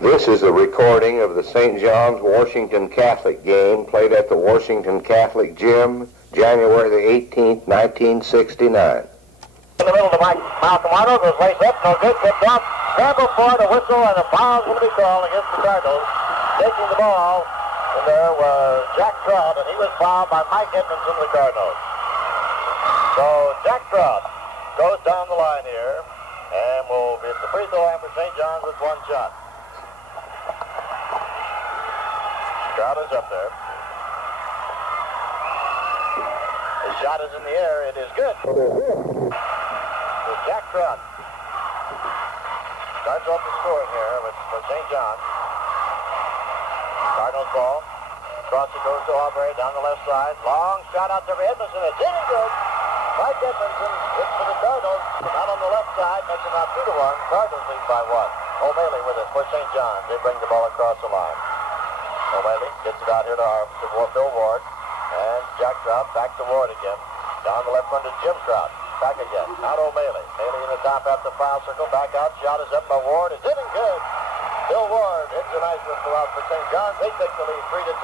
This is a recording of the St. John's Washington Catholic game played at the Washington Catholic Gym, January the 18th, 1969. In the middle to Malcolm Arnold, goes lace up, no good, tipped off, scramble for it, a whistle, and a foul's going to be called against the Cardinals. Taking the ball, and there was Jack Trout, and he was fouled by Mike Edmondson of the Cardinals. So Jack Trout goes down the line here, and will be at the free throw line for St. John's with one shot. Trout is up there. His shot is in the air. It is good. So Jack Trout starts off the scoring here for St. John's. Cardinals ball. Across it goes to Aubrey down the left side. Long shot out there for Edmondson. It's in and good. Mike Edmondson hits for the Cardinals. Out on the left side, makes it now 2-1. Cardinals lead by 1. O'Malley with it for St. John's. They bring the ball across the line. O'Malley gets it out here to Bill Ward. And Jack Trout back to Ward again. Down the left front to Jim Trout. Back again. Out O'Malley. O'Malley in the top half the foul circle. Back out. Shot is up by Ward. It's in and good. Bill Ward hits a nice whistle out for St. John's. They take the lead 3-2.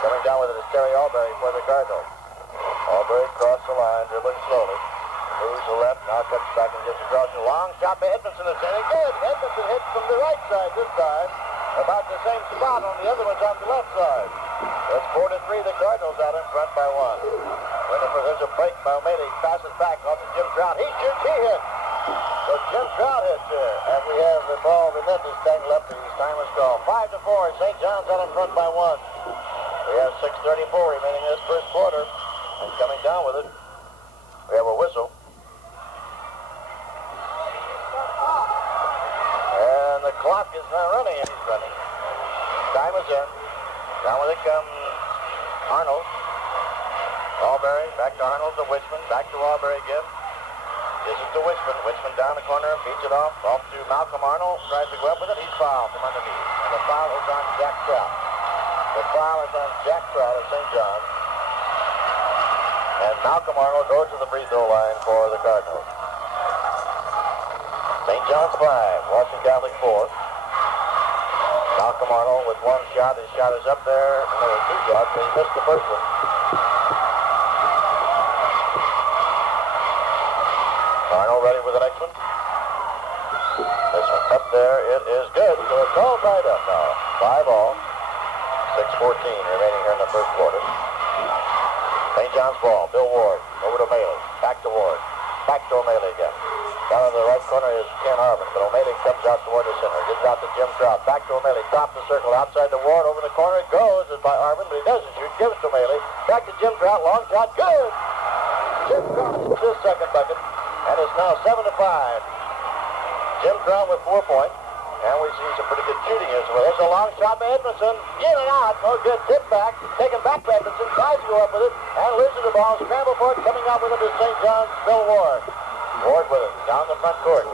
Coming down with it is Terry Albury for the Cardinals. Albury across the line, dribbling slowly. Moves to the left, now cuts back and gets across. A long shot by Edmondson is in and good. Edmondson hits from the right side this time. About the same spot on the other one's on the left side. It's 4-3, the Cardinals out in front by 1. There's a break by O'Malley, passes back off to Jim Trout. He shoots, he hits. So Jim Trout hits here. And we have the ball, the net is tangled up, his time is called. 5-4, St. John's out in front by 1. We have 6:34 remaining in this first quarter. And coming down with it, we have a whistle. And the clock is now running, and he's running. Time is in. Down with it comes Arnold. Albury, back to Arnold to Wichman, back to Albury again. This is to Wichman. Wichman down the corner, feeds it off to Malcolm Arnold, tries to go up with it. He's fouled from underneath. And the foul is on Jack Trout. The foul is on Jack Trout of St. John's. And Malcolm Arnold goes to the free throw line for the Cardinals. St. John's 5, Washington Catholic 4. Malcolm Arnold with one shot. His shot is up there. And there were 2 shots, but he missed the first one. Arnold ready with the next one. This one up there. It is good. So it's all tied up now. 5-all. 6:14 remaining here in the first quarter. St. John's ball. Bill Ward over to O'Malley. Back to Ward. Back to O'Malley again. Down in the right corner is Ken Harvin, but O'Malley comes out toward the center. Gets out to Jim Trout. Back to O'Malley. Top the circle. Outside the Ward. Over the corner it goes. It's by Harvin, but he doesn't shoot. Gives it to O'Malley. Back to Jim Trout. Long shot. Good. Jim Trout hits his second bucket. And it's now 7-5. Jim Trout with 4 points. And we see some pretty good shooting as well. There's a long shot by Edmondson. In and out. No good. Tip back. Taken back by Edmondson. Tries to go up with it. And loses the ball. Scramble for it. Coming out with it is St. John's. Bill Ward. Ward with it. Down the front court.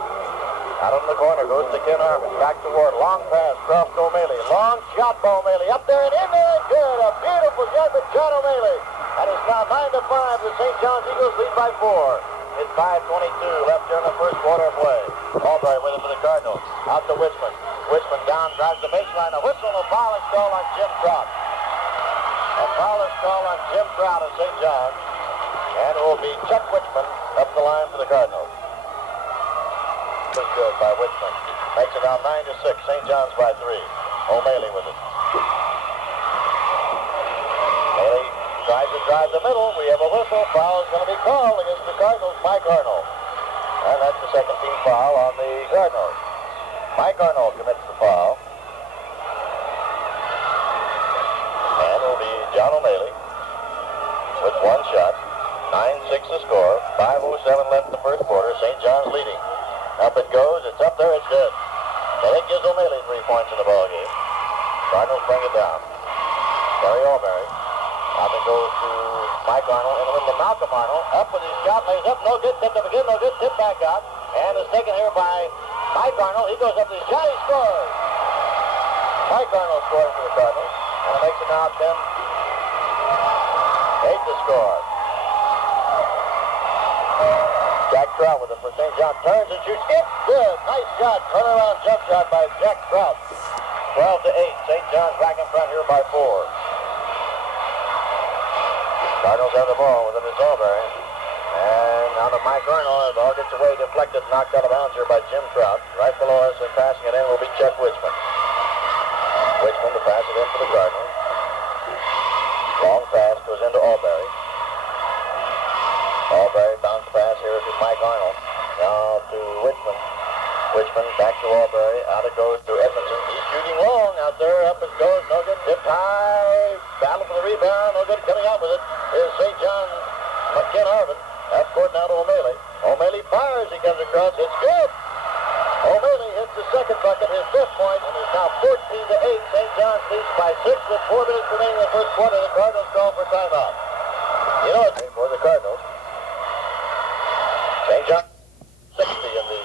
Out on the corner. Goes to Ken Harvin. Back to Ward. Long pass. Cross to O'Malley. Long shot by O'Malley. Up there and in there. Good. A beautiful shot by John O'Malley. And it's now 9-5. The St. John's Eagles lead by 4. It's 5:22 left here in the first quarter of play. Albright with it for the Cardinals. Out to Wichman. Wichman down, drives the baseline. A whistle and a foul is called on Jim Trout. A foul is called on Jim Trout of St. John's. And it will be Chuck Wichman up the line for the Cardinals. This is good by Wichman. Makes it now 9-6. St. John's by 3. O'Malley with it. O'Malley tries to drive the middle. We have a whistle. Foul is going to be called against the Cardinals. Mike Arnold. And that's the second team foul on the Cardinals. Mike Arnold commits the foul. And it will be John O'Malley with one shot. 9-6 the score. 5:07 left in the first quarter. St. John's leading. Up it goes. It's up there. It's good. And it gives O'Malley 3 points in the ball game. Cardinals bring it down. Terry Albury. Now it goes to Mike Arnold in the middle of Malcolm Arnold. Up with his shot, lays up, no good, tipped up again, no good, tipped back out. And it's taken here by Mike Arnold. He goes up to his shot, he scores. Mike Arnold scoring for the Cardinals. And it makes it now 10-8 to score. Jack Trout with it for St. John. Turns and shoots. It's good. Nice shot. Turnaround jump shot by Jack Trout. 12-8. St. John's back in front here by 4. Cardinals have the ball with it is Albury. And now to Mike Arnold. The ball gets away, deflected, knocked out of bounds here by Jim Trout. Right below us and passing it in will be Chuck Wichman. Wichman to pass it in for the Cardinals. Long pass goes into Albury. Albury bounce pass here to Mike Arnold. Now to Wichman. Wichman back to Albury. Out it goes to Edmondson. He's shooting long out there. Up it goes. No good. Tipped high. Battle for the rebound. No good. Coming out with it is St. John Ken Harvin. Half court now to O'Malley. O'Malley fires. He comes across. It's good. O'Malley hits the second bucket, his 5th point, and it's now 14-8. St. John's leads by 6 with 4 minutes remaining in the first quarter. The Cardinals call for timeout. You know it's for the Cardinals. St. John 60 in the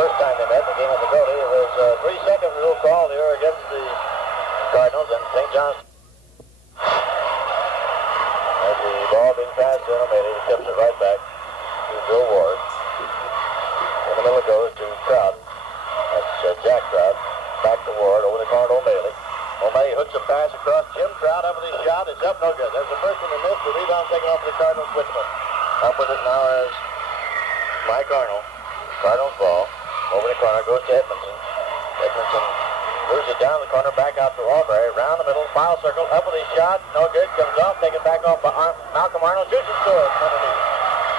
first time they met the game at Loogootee. It was a 3-second rule call here against the Cardinals, and St. John's has the ball being passed to O'Malley. He tips it right back to Bill Ward. In the middle it goes to Trout. That's Jack Trout. Back to Ward. Over the corner to O'Malley. O'Malley hooks a pass across Jim Trout. Up with his shot. It's up. No good. There's the first one to miss. The rebound taken off the Cardinals. Wichman. Up with it now is Mike Arnold. Cardinals ball. Over the corner. Goes to Edmondson. Edmondson moves it down the corner. Back out to Albury. Round the middle. Foul circle. Up with his shot. No good. Comes off. Taken back off by Malcolm Arnold. Shoots and scores from underneath.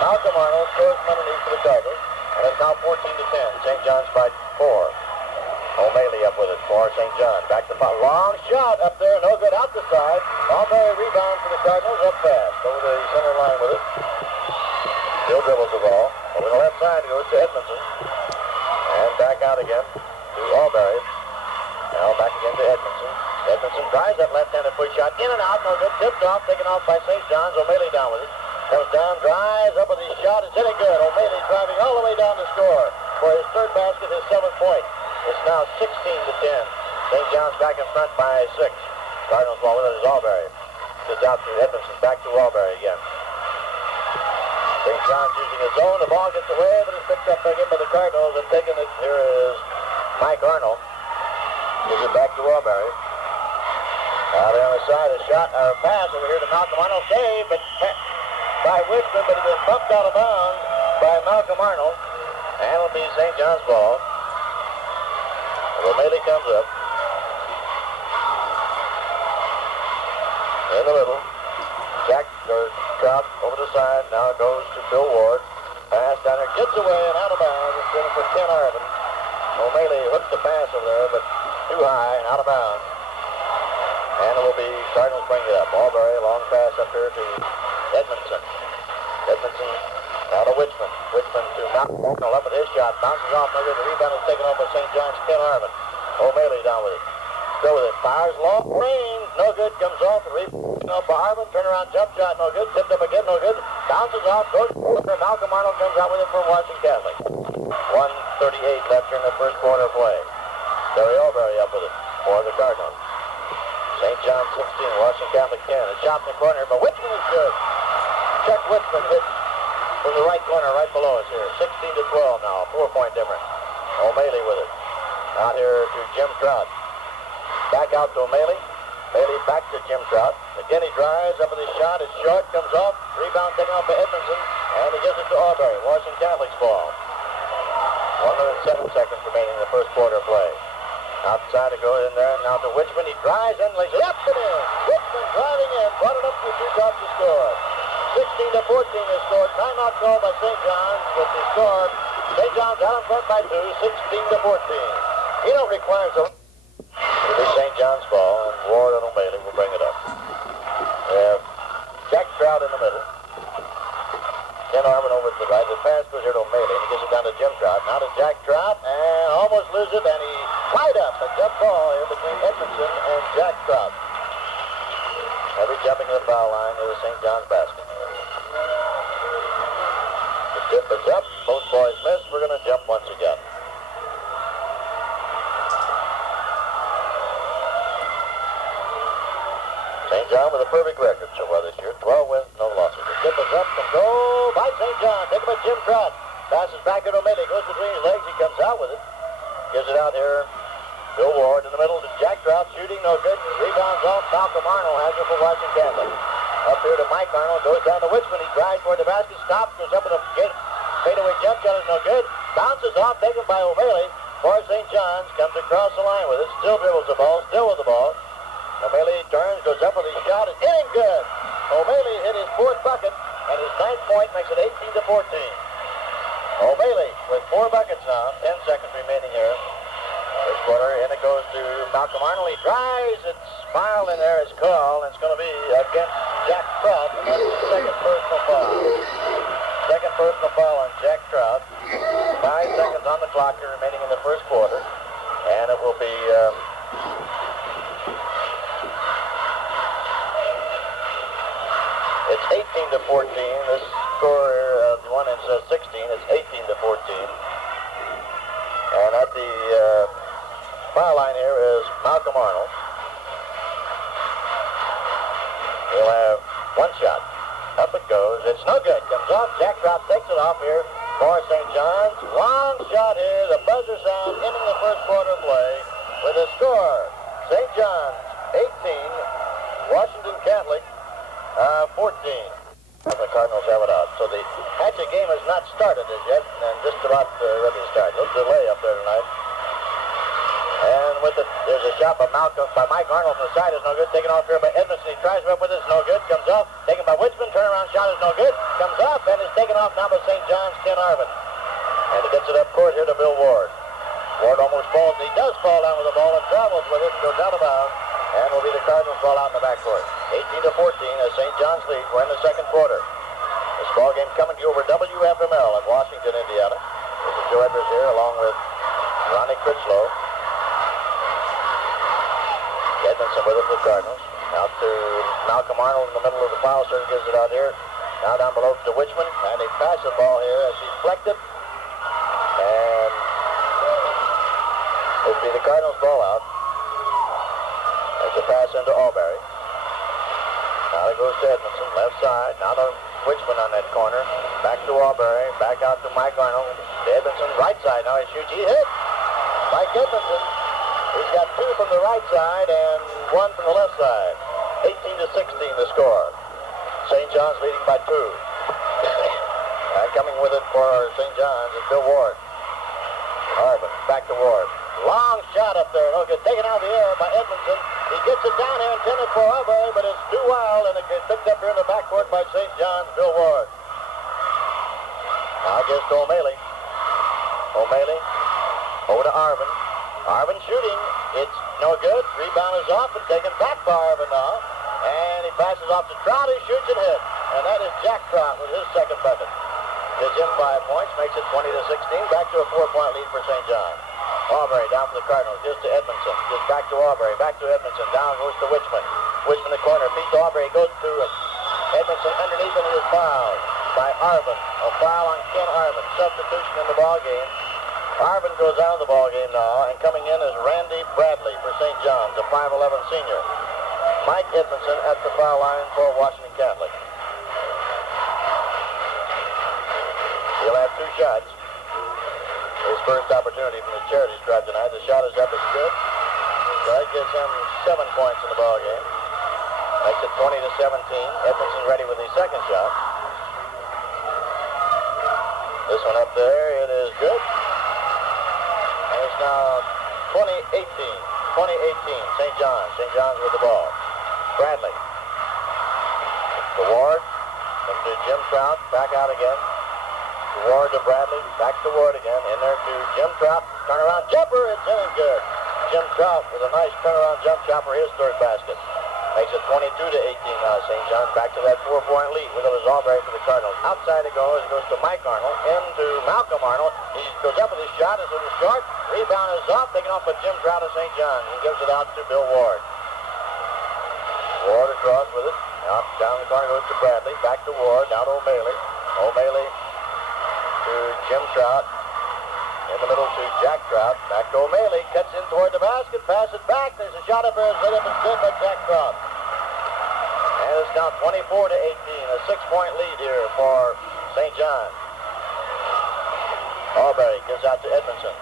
Malcolm Arnold scores from underneath for the Cardinals. And it's now 14-10. St. John's by 4. O'Malley up with it for St. John. Back to foul. Long shot up there. No good. Out the side. Albury rebound for the Cardinals. Up fast. Over the center line with it. Still dribbles the ball. Over the left side it goes to Edmondson. And back out again to Albury. Now back again to Edmondson. Edmondson drives that left-handed push shot. In and out. No good. Tipped off. Taken off by St. John's. O'Malley down with it. Comes down, drives up with his shot. It's hitting good. O'Malley driving all the way down to score for his 3rd basket, his 7th point. It's now 16-10. St. John's back in front by 6. Cardinals ball with it is Albury. Gets out to Edmondson, back to Albury again. St. John's using his zone. The ball gets away, but it's picked up again by the Cardinals. And taking it here is Mike Arnold. Gives it back to Albury. Out there on the side, a shot, or a pass over here to Malcolm Arnold. Save, but by Wichman, but he was bumped out of bounds by Malcolm Arnold. And it'll be St. John's ball. O'Malley comes up. In the middle. Jack Trout over the side. Now it goes to Bill Ward. Pass down there. Gets away and out of bounds. It's in for Ken Arvin. O'Malley hooks the pass over there, but too high and out of bounds. And it will be Cardinals bring it up. Albury, long pass up here to Edmondson. Edmondson now to Wichman. Wichman to Malcolm. Up with his shot. Bounces off. No good. The rebound is taken off by St. John's. Ken Arvin. O'Malley down with it. Still with it. Fires long range. No good. Comes off. The rebound off by Arvin. Turnaround jump shot. No good. Tipped up again. No good. Bounces off. Goes. Malcolm Arnold comes out with it from Washington Catholic. 1:38 left here in the first quarter of play. Terry Albury up with it for the Cardinals. St. John 16, Washington Catholic 10. A shot in the corner, but Wichman is good. Chuck Wichman hits from the right corner, right below us here. 16-12 now, 4-point difference. O'Malley with it. Out here to Jim Trout. Back out to O'Malley. O'Malley back to Jim Trout. Again he drives up with his shot. It's short, comes off. Rebound taken off by Edmondson. And he gives it to Albury. Washington Catholic's ball. 1 minute and 7 seconds remaining in the first quarter play. Outside it goes in there, now to Wichman. He drives in, lays it up and in. Wichman driving in, brought it up to two shots to score. 16-14 is scored. Timeout call by St. John's with the score. St. John's out in front by 2, 16-14. He don't require so. It is St. John's ball, and Ward and O'Malley will bring it up. Jack Trout in the middle. Ken Arvin over to the right. The pass goes here to O'Malley, and he gives it down to Jim Trout. Now to Jack Trout, and almost loses it, and he tied up a jump ball here between Edmondson and Jack Trout. Every jumping to the foul line is a St. John's basket. The tip is up. Both boys miss. We're going to jump once again. St. John with a perfect record so far this year. 12 wins, no losses. zip is up, control by St. John. Take him by Jim Trott. Passes back to O'Malley. Goes between his legs. He comes out with it. Gives it out here. Bill Ward in the middle to Jack Trout. Shooting, no good. Rebounds off. Malcolm Arnold has it for Washington Catholic. Up here to Mike Arnold. Goes down to Wichman. He drives toward the basket. Stops. Goes up with a fadeaway jump shot. Is no good. Bounces off. Taken by O'Malley. For St. John's. Comes across the line with it. Still dribbles the ball. Still with the ball. O'Malley turns. Goes up with his shot. It's hitting good. O'Malley hit his fourth bucket. And his ninth point makes it 18-14. O'Malley with 4 buckets now. 10 seconds remaining here. First quarter, and it goes to Malcolm Arnold. He tries. It's foul in there. It's called. It's going to be against Jack Trout. And that's his second personal foul. Second personal foul on Jack Trout. 5 seconds on the clock here remaining in the first quarter. And it will be... it's 18-14. This score, the one that says 16, it's 18-14. And at the foul line here is Malcolm Arnold. He'll have 1 shot. Up it goes. It's no good. Comes off. Jack Trout takes it off here for St. John's. Long shot here. The buzzer sound ending the first quarter play with a score. St. John's 18, Washington Catholic 14. The Cardinals have it out. So the Hatchet game has not started as yet, and just about ready to start. A little delay up there tonight. And with it, there's a shot by Mike Arnold from the side. Is no good. Taken off here by Edmondson. He tries up with it. It's no good. Comes off. Taken by Wichman. Turnaround shot is no good. Comes off and is taken off now by St. John's, Ken Arvin. And he gets it up court here to Bill Ward. Ward almost falls. He does fall down with the ball and travels with it and goes out of bounds. And will be the Cardinals ball out in the backcourt. 18-14 as St. John's lead. We're in the second quarter. This ball game coming to you over WFML in Washington, Indiana. This is Joe Edwards here along with Ronnie Critchlow. Edmondson with it for the Cardinals. Out to Malcolm Arnold in the middle of the foul circle. Gives it out here. Now down below to Wichman. And he passes the ball here as he deflected. And it'll be the Cardinals ball out. There's a pass into Albury. Now it goes to Edmondson, left side. Now to Wichman on that corner. Back to Albury. Back out to Mike Arnold. To Edmondson, right side. Now he shoots. He hit. Mike Edmondson. He's got 2 from the right side and 1 from the left side. 18-16 the score. St. John's leading by 2. And coming with it for St. John's is Bill Ward. Arvin, back to Ward. Long shot up there. No good. Taken out of the air by Edmondson. He gets it down here intended for Albury, but it's too wild, and it gets picked up here in the backcourt by St. John's, Bill Ward. Now gets to O'Malley. O'Malley over to Arvin. Arvin shooting. It's no good. Rebound is off and taken back by Arvin now. And he passes off to Trout. He shoots and hits. And that is Jack Trout with his second bucket. Gives him 5 points. Makes it 20-16. Back to a 4-point lead for St. John. Albury down for the Cardinals. Gives to Edmondson. Gives back to Albury. Back to Edmondson. Down goes to Wichman. Wichman the corner. Beats Albury. Goes to Edmondson underneath and it is fouled by Arvin. A foul on Ken Arvin. Substitution in the ball game. Arvin goes out of the ball game now, and coming in is Randy Bradley for St. John's, a 5'11 senior. Mike Edmondson at the foul line for Washington Catholic. He'll have 2 shots. His first opportunity from the charity stripe tonight. The shot is up, it's good. So that gives him 7 points in the ball game. Makes it 20-17. Edmondson ready with his second shot. This one up there, it is good. It's now 20-18. 20-18. St. John's. St. John's with the ball. Bradley. To Ward. Then to Jim Trout. Back out again. To Ward to Bradley. Back to Ward again. In there to Jim Trout. Turnaround jumper. It's in and good. Jim Trout with a nice turnaround jump shot for his third basket. Makes it 22-18 now. St. John's back to that 4-point lead. With it was Albury for the Cardinals. Outside it goes. It goes to Mike Arnold. Into Malcolm Arnold. He goes up with his shot. It's a little short. Rebound is off. Taken off by Jim Trout of St. John's. He gives it out to Bill Ward. Ward across with it. Out down the corner goes to Bradley. Back to Ward. Down to O'Malley. O'Malley to Jim Trout. In the middle to Jack Trout. Back to O'Malley. Cuts in toward the basket. Pass it back. There's a shot up there. It's hit up and good by Jack Trout. And it's now 24 to 18, a 6-point lead here for St. John. Albury gives out to Edmondson.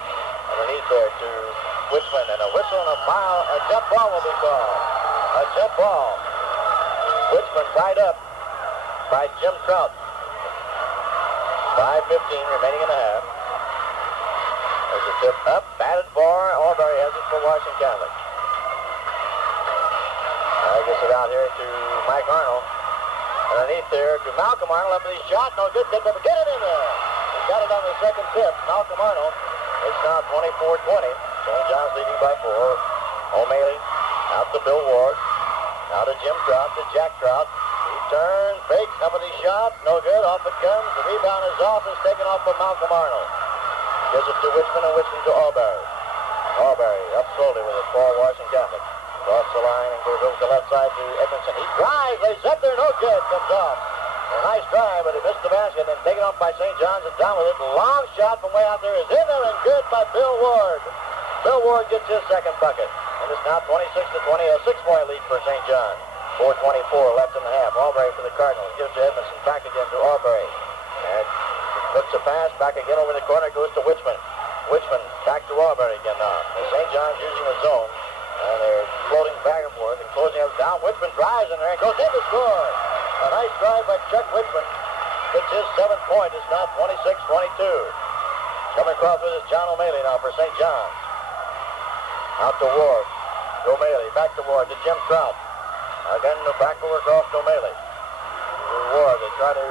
Underneath there to Wichman, and a whistle and a foul. A jump ball will be called. A jump ball. Wichman tied up by Jim Trout. 5:15 remaining in the half. There's a tip up, batted for. Albury has it for Washington Catholic. Gets it out here to Mike Arnold. Underneath there to Malcolm Arnold. Up with his shot. No good. Get it in there. He got it on the second tip. Malcolm Arnold. It's now 24-20. St. John's leading by 4. O'Malley out to Bill Ward. Now to Jim Trout, to Jack Trout. He turns, fakes, up with his shot. No good. Off it comes. The rebound is off. It's taken off by Malcolm Arnold. Gives it to Wichman, and Wichman to Albury. Albury up slowly with it for Washington Catholic. Across the line and goes over to the left side to Edmondson. He drives, lays up there, no good, comes off. A nice drive, but he missed the basket, and taken off by St. John's and down with it. Long shot from way out there is in there and good by Bill Ward. Bill Ward gets his second bucket. And it's now 26 to 20, a 6-point lead for St. John. 4:24 left in the half. Albury for the Cardinals. Gives to Edmondson, back again to Albury. And puts a pass back again over the corner, goes to Wichman. Wichman back to Albury again now. And St. John's using the zone. And they're floating back and forth and closing up down. Wichman drives in there and goes in to score. A nice drive by Chuck Wichman. Gets his 7th point. It's now 26-22. Coming across with is John O'Malley now for St. John's. Out to Ward. To O'Malley. Back to Ward. To Jim Trout. Again, back over across to O'Malley. To Ward. They try to...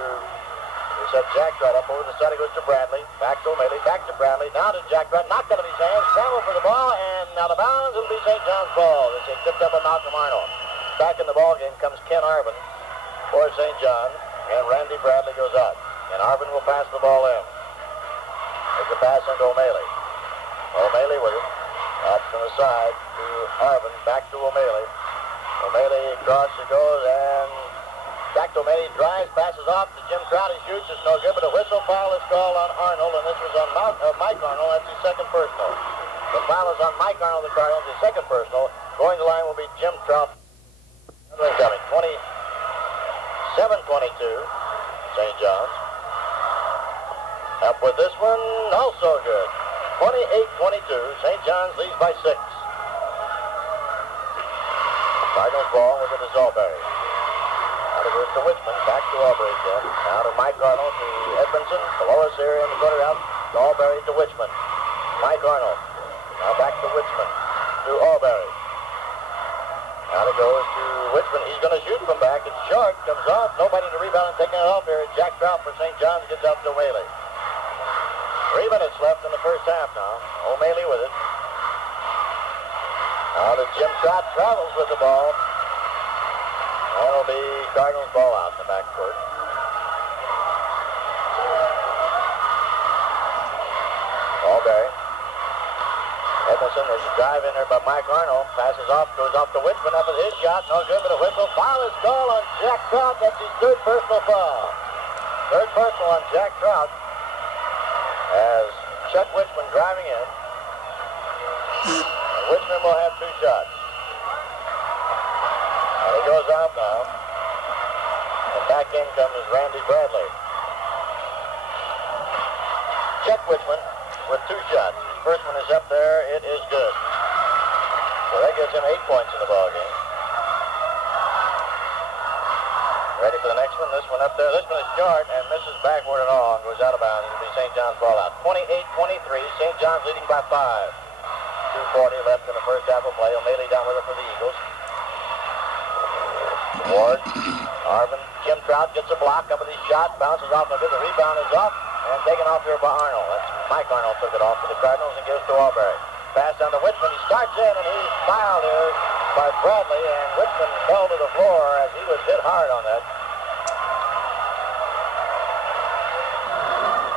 He set Jack Trout up over the side. He goes to Bradley. Back to O'Malley. Back to Bradley. Now to Jack Trout. Knocked out of his hands. Scrambled for the ball. And out of bounds. It'll be St. John's ball. This is tipped up by Malcolm Arnold. Back in the ball game comes Ken Arvin for St. John. And Randy Bradley goes out. And Arvin will pass the ball in. There's a pass into O'Malley. O'Malley with it. Up from the side to Arvin. Back to O'Malley. O'Malley across he goes and back to O'Malley. Drives, passes off to Jim Trout. He shoots. It's no good, but a whistle foul is called on Arnold, and this was on Mike Arnold. That's his second personal. The foul is on Mike Arnold, the Cardinals, his second personal. Going to line will be Jim Trout. Coming 27-22, St. John's. Up with this one, also good. 28-22, St. John's leads by 6. Cardinals ball with it is Albury. Now it goes to Wichman, back to Albury again. Now to Mike Arnold, to Edmondson, below us here in the corner out to Albury to Wichman. Mike Arnold, now back to Wichman, to Albury. Now it goes to Wichman. He's going to shoot from back. It's short, comes off. Nobody to rebound and taking it off here. Jack Trout for St. John's gets out to O'Malley. 3 minutes left in the first half now. O'Malley with it. Now to Jim Trout, travels with the ball. That'll be Cardinals ball out in the backcourt. Albury. Edmondson, there's a drive in there by Mike Arnold. Passes off, goes off to Wichman up with his shot. No good, but a whistle. Foul is called on Jack Trout. That's his 3rd personal foul. 3rd personal on Jack Trout. As Chuck Wichman driving in. And Wichman will have 2 shots. And he goes out now. And back in comes Randy Bradley. Chuck Wichman with 2 shots. His first one is up there. It is good. So that gives him 8 points in the ball game. Ready for the next one. This one up there. This one is short and misses backward and all. Goes out of bounds. It'll be St. John's ball out. 28-23. St. John's leading by 5. 2:40 left in the first half of play. O'Malley down with it for the Eagles. Ward. Arvin. Jim Trout gets a block up with his shot. Bounces off a bit. The rebound is off. And taken off here by Arnold. That's Mike Arnold took it off for the Cardinals and gives to Albury. Pass down to Wichman. He starts in and he's fouled here by Bradley. And Wichman fell to the floor as he was hit hard on that.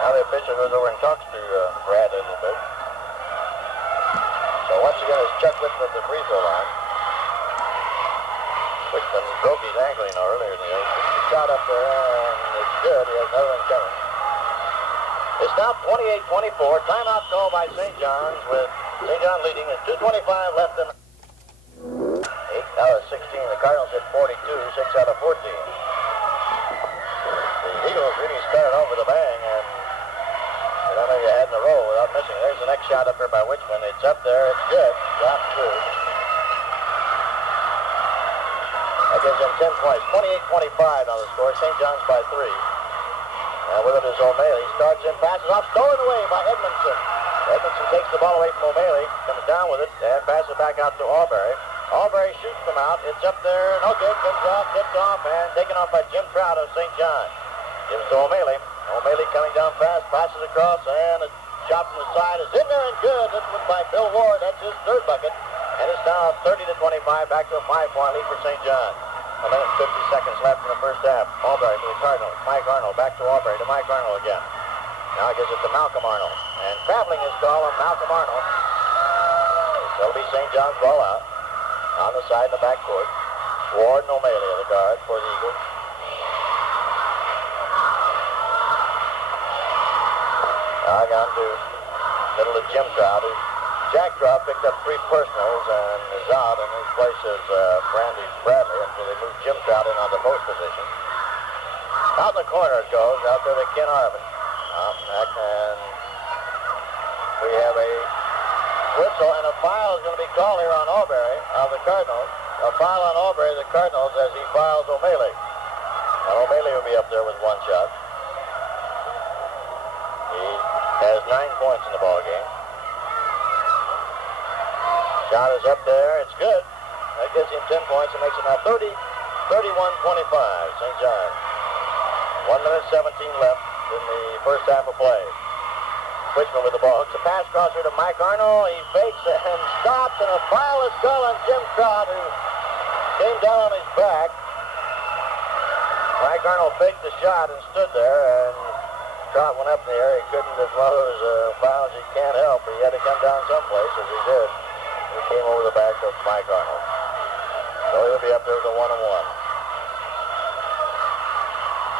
Now the official goes over and talks to Bradley a little bit. So once again, it's Chuck Wichman at the free throw line. Wichman broke his ankle, earlier in the game. He shot up there, and it's good. He has another one coming. It's now 28-24. Timeout called by St. John's with St. John leading at 2:25 left in 8 out of 16. The Cardinals hit 42, 6 out of 14. The Eagles really started off with a bang, and I don't know you had in a row without missing. There's the next shot up there by Wichman. It's up there. It's good. Drops through. That gives them 10 points. 28-25 on the score. St. John's by 3. And with it is O'Malley. Starts in, passes off, stolen away by Edmondson. Edmondson takes the ball away from O'Malley, comes down with it, and passes it back out to Albury. Albury shoots them out. It's up there. No good. Comes off, tipped off, and taken off by Jim Trout of St. John. Gives to O'Malley. O'Malley coming down fast, passes across, and a shot from the side is in there and good. This was by Bill Ward. That's his third bucket. And it's now 30-25, back to a 5-point lead for St. John. A minute and 50 seconds left in the first half. Albury for the Cardinals. Mike Arnold back to Albury to Mike Arnold again. Now he gives it to Malcolm Arnold. And traveling is called on Malcolm Arnold. It'll be St. John's ball out. On the side in the backcourt. Ward and O'Malley are the guards for the Eagles. Now gone to middle of Jim Trout. Jack Trout picked up 3 personals and is out, and his place is Brandy Bradley until they move Jim Trout in on the post position. Out in the corner it goes, out there to Ken Arvin. And we have a whistle, and a foul is going to be called here on Albury of the Cardinals. A foul on Albury of the Cardinals as he fouls O'Malley. Now O'Malley will be up there with 1 shot. He has 9 points in the ball game. Shot is up there. It's good. That gives him 10 points and makes it now 31-25. St. John. 1 minute 17 left in the first half of play. Wichman with the ball. Hooks a pass across here to Mike Arnold. He fakes and stops, and a foul is called on Jim Trout, who came down on his back. Mike Arnold faked the shot and stood there, and Trout went up in the air. He couldn't, as well as fouls he can't help. He had to come down someplace, as he did. He came over the back of Mike Arnold. So he'll be up there with a 1-on-1.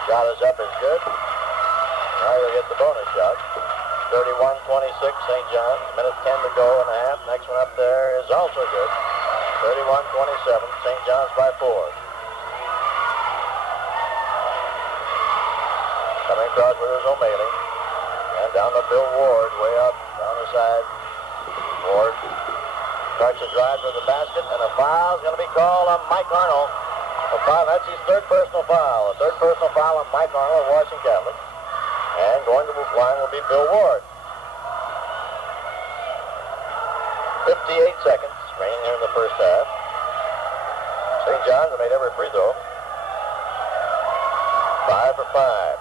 Shot is up, is good. Now he'll get the bonus shot. 31-26, St. John's. Minute 10 to go and a half. Next one up there is also good. 31-27, St. John's by 4. Coming across with his O'Malley. And down to Bill Ward, way up down the side. Ward starts to drive to the basket, and a foul is going to be called on Mike Arnold. A foul, that's his third personal foul. A third personal foul on Mike Arnold of Washington Catholic. And going to the line will be Bill Ward. 58 seconds remaining here in the first half. St. John's have made every free throw. 5 for 5.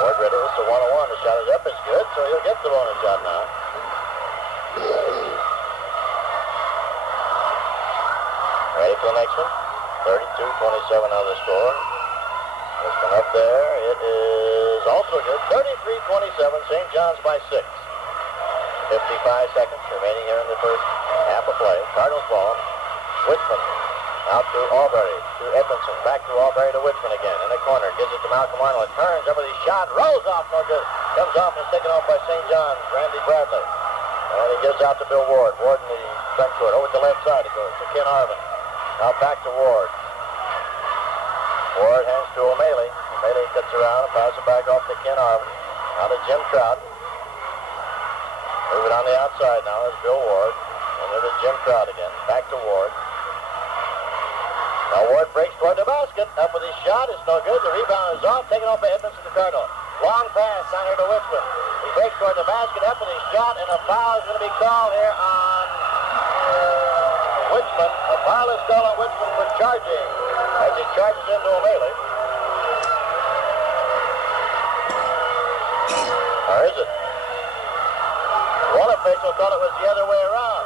Ward ready. It's a 1-on-1. The shot is up. It's good, so he'll get the bonus shot now. Ready for the next one. 32-27 on the score. This one up there. It is also good. 33-27. St. John's by 6. 55 seconds remaining here in the first half of play. Cardinals ball. Wichman out to Albury, to Edmondson, back to Albury to Wichman again. In the corner, gives it to Malcolm Arnold. Turns over the shot, rolls off, no good. Comes off and is taken off by St. John's, Randy Bradley. And he gives out to Bill Ward. Ward in the front court. Over to the left side it goes to Ken Arvin. Now back to Ward. Ward hands to O'Malley. O'Malley cuts around and passes it back off to Ken Arvin. Now to Jim Trout. Move it on the outside now is Bill Ward. And there is Jim Trout again. Back to Ward. Now Ward breaks toward the basket. Up with his shot. It's no good. The rebound is off. Taken off by Edmondson to Cardinal. Long pass down here to Wichman. He breaks toward the basket. Up with his shot. And a foul is going to be called here on Wichman. A foul is called on Wichman for charging as he charges into O'Malley. Or is it? One official thought it was the other way around.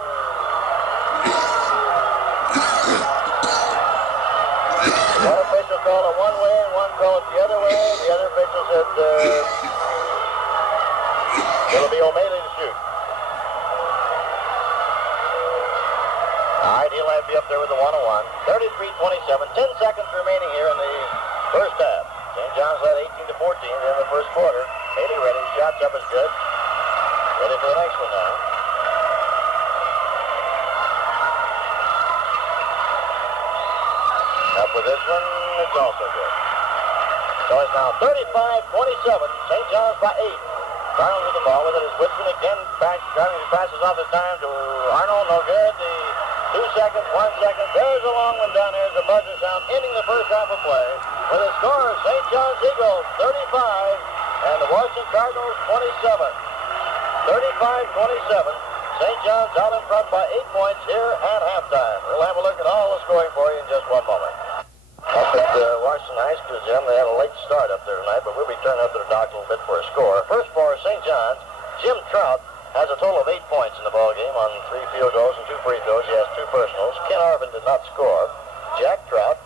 One official called it one way and one called it the other way. The other official said it'll be O'Malley to shoot. All right, he'll have to be up there with the 1-on-1. 33-27, 10 seconds remaining here in the first half. St. John's led 18-14 in the first quarter. Haley ready, shots up is good. Ready for the next one now. with this one. It's also good. So it's now 35-27. St. John's by 8. Cardinals with the ball. With it is Whitman again. Back. Passes off this time to Arnold. No good. The 2 seconds, 1 second. There's a long one down here. The buzzer sound ending the first half of play. With a score of St. John's Eagles 35 and the Washington Cardinals 27. 35-27. St. John's out in front by 8 points here at halftime. We'll have a look at all the scoring for you in just one moment. Up at Washington High School Gym, they had a late start up there tonight, but we'll be turning up to the dock a little bit for a score. First for St. John's, Jim Trout has a total of 8 points in the ball game on 3 field goals and 2 free throws. He has 2 personals. Ken Arvin did not score. Jack Trout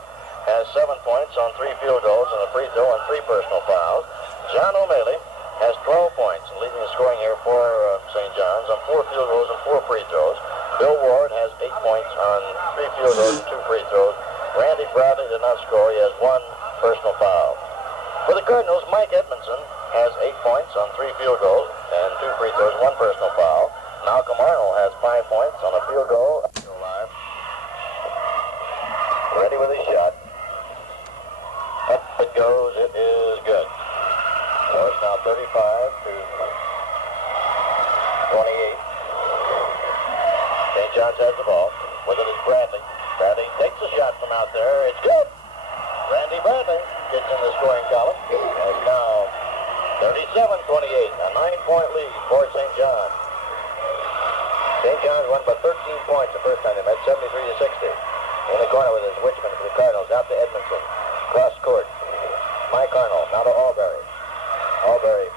has 7 points on 3 field goals and a free throw and 3 personal fouls. John O'Malley has 12 points and leading the scoring here for St. John's on 4 field goals and 4 free throws. Bill Ward has 8 points on 3 field goals and 2 free throws. Randy Bradley did not score. He has 1 personal foul. For the Cardinals, Mike Edmondson has 8 points on 3 field goals and 2 free throws, 1 personal foul. Malcolm Arnold has 5 points on a field goal. Ready with his shot. Up it goes. It is good. So it's now 35-28. St. John's has the ball. With it is Bradley. Bradley takes a shot from out there. It's good. Randy Bradley gets in the scoring column. It's now 37-28, a 9-point lead for St. John's. St. John's won by 13 points the first time they met, 73-60. In the corner with his Richmond for the Cardinals. Out to Edmondson. Cross court. Mike Arnold. Now to Albury. Albury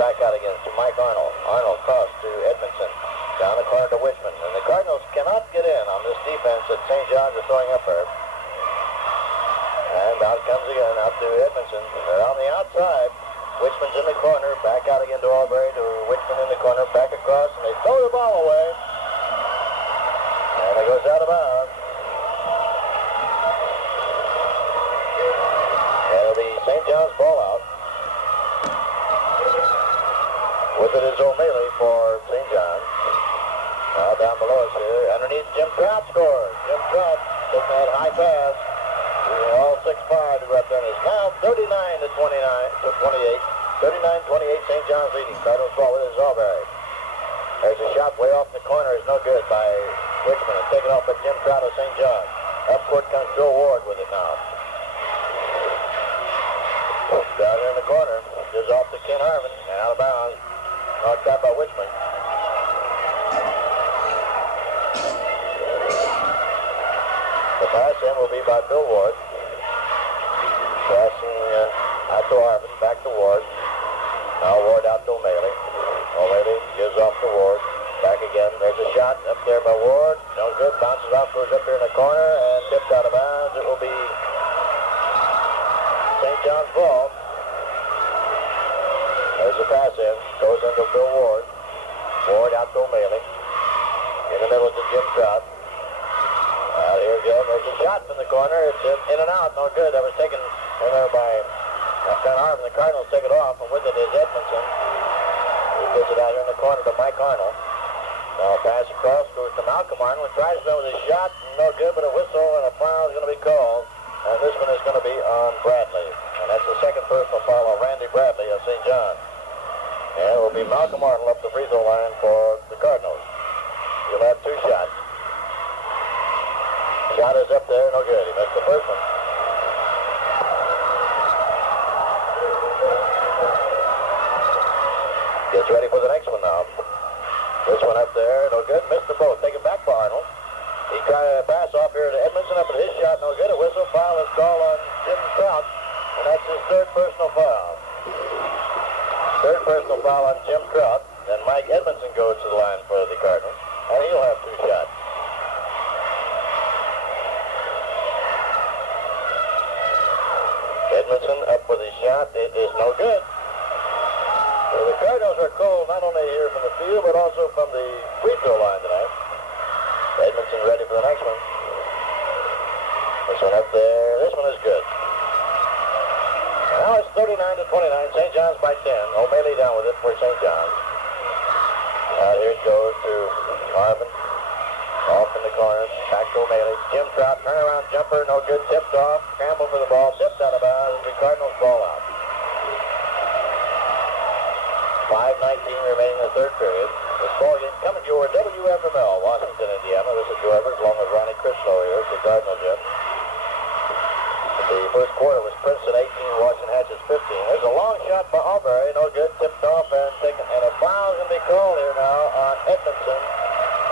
back out again to Mike Arnold. Arnold cross to Edmondson. Down the corner to Wishman. And the Cardinals cannot get in on this defense that St. John's is throwing up there. And out comes again, out to Edmondson. They're on the outside. Wishman's in the corner. Back out again to Albury, to Wishman in the corner. Back across, and they throw the ball away. And it goes out of bounds. And it'll be St. John's ball out. With it is O'Malley for St. John's. Now down below us here, underneath Jim Trout scores. Jim Trout taking that high pass. All 6-5 to go up there. It's now 39-28. 39-28, St. John's leading. Cardinals ball with his Albury. There's a shot way off the corner. It's no good by Richmond. It's taken off by Jim Trout of St. John's. Up court comes Joe Ward with it now. Down here in the corner. Gives off to Ken Harvin and out of bounds. Knocked out by Richmond. The pass in will be by Bill Ward. Passing out to Harvin, back to Ward. Now Ward out to O'Malley. O'Malley gives off to Ward. Back again. There's a shot up there by Ward. No good. Bounces off, goes up here in the corner, and tipped out of bounds. It will be St. John's ball. There's a pass in. Goes into Bill Ward. Ward out to O'Malley. In the middle to Jim Trout. Out here again. There's a shot from the corner. It's in and out. No good. That was taken in there by Ken Harvin. The Cardinals take it off, and with it is Edmondson. He puts it out here in the corner to Mike Arnold. Now pass across, goes to Malcolm Arnold. Tries to with his shot. No good, but a whistle and a foul is going to be called. And this one is going to be on Bradley. And that's the second personal foul on Randy Bradley of St. John. And it will be Malcolm Arnold up the free throw line for the Cardinals. He'll have 2 shots. Shot is up there, no good. He missed the first one. Gets ready for the next one now. This one up there, no good. Missed the both. Take it back for Arnold. He tried to pass off here to Edmondson up at his shot, no good. A whistle foul is called on Jim Trout, and that's his 3rd personal foul. 3rd personal foul on Jim Trout. Then Mike Edmondson goes to the line for the Cardinals, and he'll have 2 shots. Edmondson up with his shot. It is no good. So the Cardinals are cold not only here from the field, but also from the free throw line tonight. Edmondson ready for the next one. This one up there. This one is good. Now it's 39-29. St. John's by 10. O'Malley down with it for St. John's. Out here it goes to Marvin. Off in the corner, back to O'Malley. Jim Trout, turnaround jumper, no good, tipped off. Scramble for the ball, tipped out of bounds. The Cardinals ball out. 5:19 remaining in the third period. This ball game coming to your WFML, Washington, Indiana. This is Joe Evers along with Ronnie Crislow here. It's the Cardinal Jim. The first quarter was Princeton 18, Washington Hatches 15. There's a long shot by Albury, no good, tipped off and taken, and a foul is going to be called here now on Edmondson.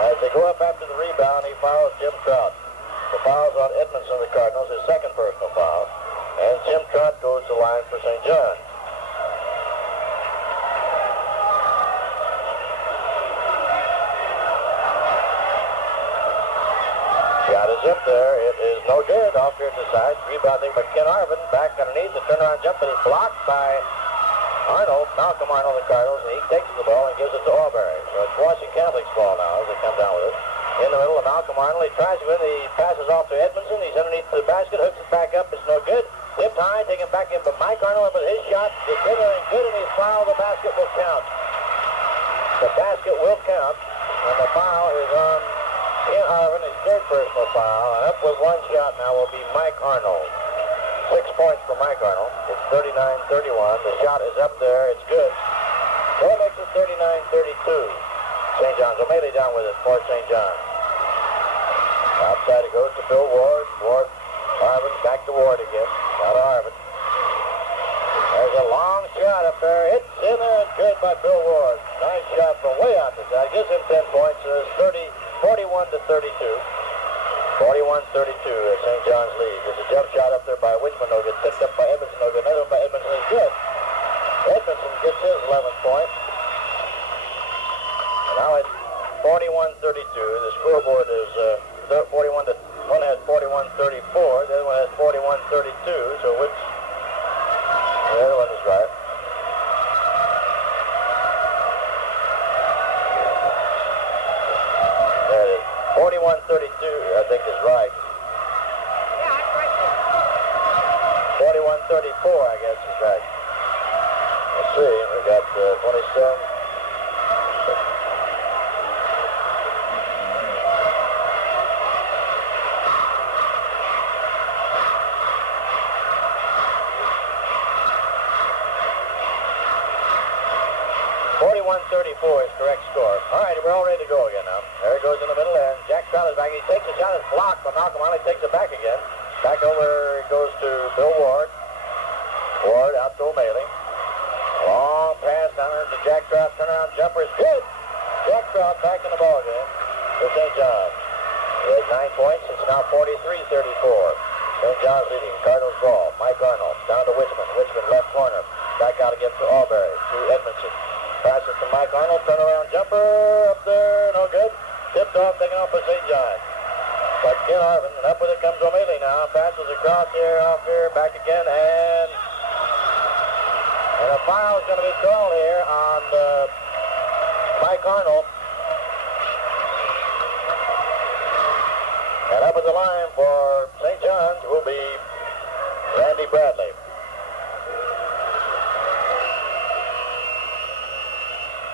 As they go up after the rebound, he fouls Jim Trout. The foul's on Edmondson of the Cardinals, his second personal foul. And Jim Trout goes to the line for St. John's. Shot is up there. It is no good off here to the side. Rebounding by Ken Arvin. Back underneath. The turnaround jump is blocked by Arnold, Malcolm Arnold of the Cardinals, and he takes the ball and gives it to Albury. So it's Washington Catholic's ball now as they come down with it. In the middle of Malcolm Arnold, he tries to win. He passes off to Edmondson. He's underneath the basket, hooks it back up. It's no good. Tipped high, taken back in, but Mike Arnold, but his shot is in there and good, and he's fouled. The basket will count. The basket will count, and the foul is on Ken Arvin, his third personal foul. And up with one shot now will be Mike Arnold. 6 points for Mike Arnold. It's 39-31. The shot is up there. It's good. So it makes it 39-32. St. John's. O'Malley down with it for St. John's. Outside it goes to Bill Ward. Ward, Arvin, back to Ward again. Now to Arvin. There's a long shot up there. It's in there and good by Bill Ward. Nice shot from way out the side. Gives him 10 points. It's 41-32. 41-32 as St. John's leads. There's a jump shot up there by Wichman. No good. Tipped up by Edmondson. No good. Another one by Edmondson is good. Edmondson gets his 11th point. And now it's 41-32. The scoreboard is 41 to one has 41-34. The other one has 41-32. So which the other one is right. There it is. 41-32, I think, is right. 41-34, I guess, is right. Let's see. We got 27. Is correct score. All right, we're all ready to go again now. There it goes in the middle, and Jack Trout is back. He takes a shot, it's blocked, but Malcolm Arnold takes it back again. Back over it goes to Bill Ward. Ward out to O'Malley. Long pass down to Jack Trout. Turnaround jumper is good. Jack Trout back in the ball game for St. John's. He has 9 points. It's now 43-34. St. John's leading. Cardinals ball. Mike Arnold down to Wichman. Wichman left corner. Back out again to Albury. To Edmondson. Passes to Mike Arnold, turnaround jumper, up there, no good. Tipped off, taken off by St. John's. By Ken Arvin, and up with it comes O'Malley now. Passes across here, off here, back again, and a foul is going to be called here on Mike Arnold. And up at the line for St. John's will be Randy Bradley.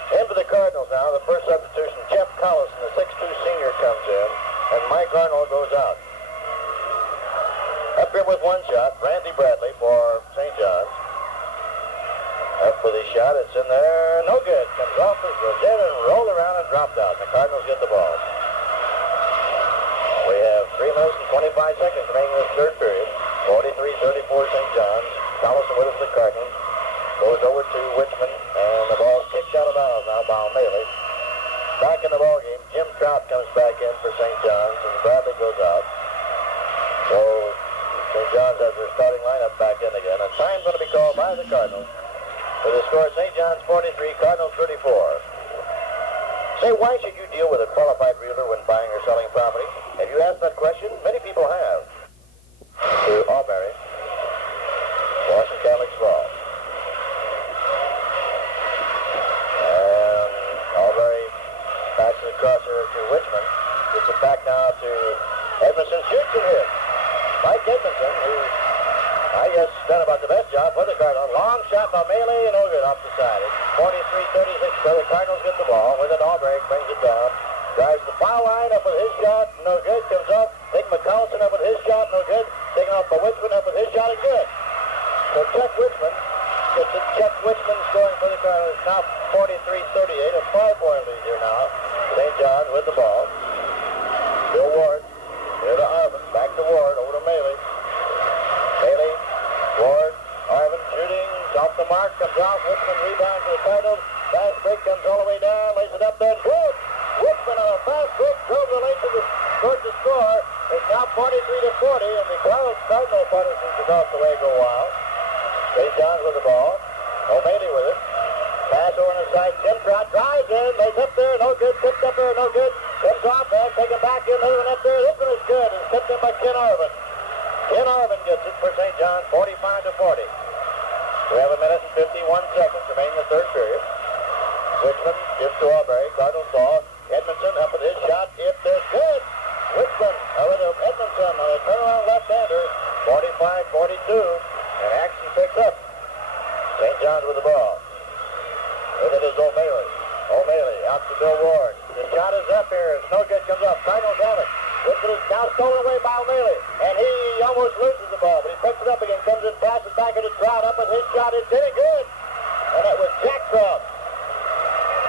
Into the Cardinals now, the first substitution, Jeff Collison, the 6'2 senior, comes in, and Mike Arnold goes out. Up here with one shot, Randy Bradley for St. John's. Up with his shot, it's in there, no good. Comes off, it goes in and rolled around and dropped out. The Cardinals get the ball. We have 3 minutes and 25 seconds remaining in the third period. 43-34 St. John's. Collison with us, the Cardinals. Goes over to Wichman, and the ball kicked out of bounds now by O'Malley. Back in the ball game, Jim Trout comes back in for St. John's, and Bradley goes out. So St. John's has their starting lineup back in again. And time's going to be called by the Cardinals. For the score, St. John's 43, Cardinals 34. Say, why should you deal with a qualified realtor when buying or selling property? Have you asked that question? Many people have. To Albury, Washington Catholic's ball. Passes across here to Wichman. Gets it back now to Edmondson. Shoots and hits. Mike Edmondson, who I guess done about the best job for the Cardinals. Long shot by O'Malley and no good off the side. It's 43-36. So the Cardinals get the ball. With it, Albury brings it down. Drives the foul line, up with his shot, no good. Comes up. Dick McCallison up with his shot, no good. Taken off by Wichman, up with his shot, and good. So Chuck Wichman gets it. Chuck Wichman scoring for the Cardinals. Now 43-38, a 5-point lead here now. St. John's with the ball. Bill Ward. Here to Arvin. Back to Ward. Over to Maley. Maley. Ward. Arvin shooting. Off the mark. Comes off. Wichman rebound to the Cardinals. Fast break comes all the way down. Lays it up there. Good. Wichman on a fast break. Drove the length of the court to score. It's now 43-40. And the Cardinal partisans across the way go wild. St. John's with the ball. O'Malley with it. Pass over on the side. Jim Trot drives in. Lays up there. No good. Tipped up there. No good. Comes off and taken back in. Another one up there. This one is good. It's tipped in by Ken Arvin. Ken Arvin gets it for St. John's. 45-40. We have a minute and 51 seconds remaining in the third period. Wichman gives to Aubrey. Cardinals ball. Edmondson up with his shot. If there's good. Wichman over to Edmondson on a turnaround left-hander. 45-42. And action picks up. St. John's with the ball. With it is O'Malley. O'Malley out to Bill Ward. The shot is up here. It's no good. Comes up. Cardinals have it. Wichman is now stolen away by O'Malley. And he almost loses the ball. But he picks it up again. Comes in, passes back into Trout. Up with his shot. It's getting good. And it was Jack Trout.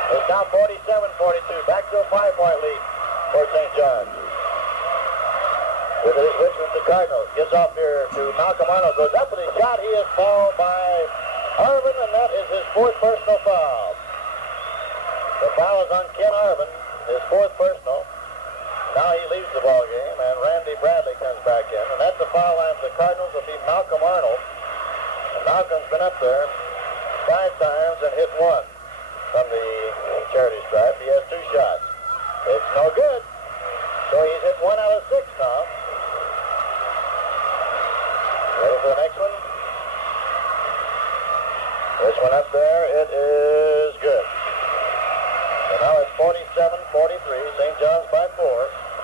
It's now 47-42. Back to a 5-point lead for St. John's. With it is Richmond, the Cardinals. Gets off here to Malcolm Arnold. Goes up with his shot. He is fouled by Arvin, and that is his fourth personal foul. The foul is on Ken Arvin, his fourth personal. Now he leaves the ball game, and Randy Bradley comes back in. And at the foul line for the Cardinals will be Malcolm Arnold. And Malcolm's been up there 5 times and hit 1 from the charity stripe. He has 2 shots. It's no good. So he's hit 1 out of 6 now. Ready for the next one? This one up there, it is good. So now it's 47-43, St. John's by 4.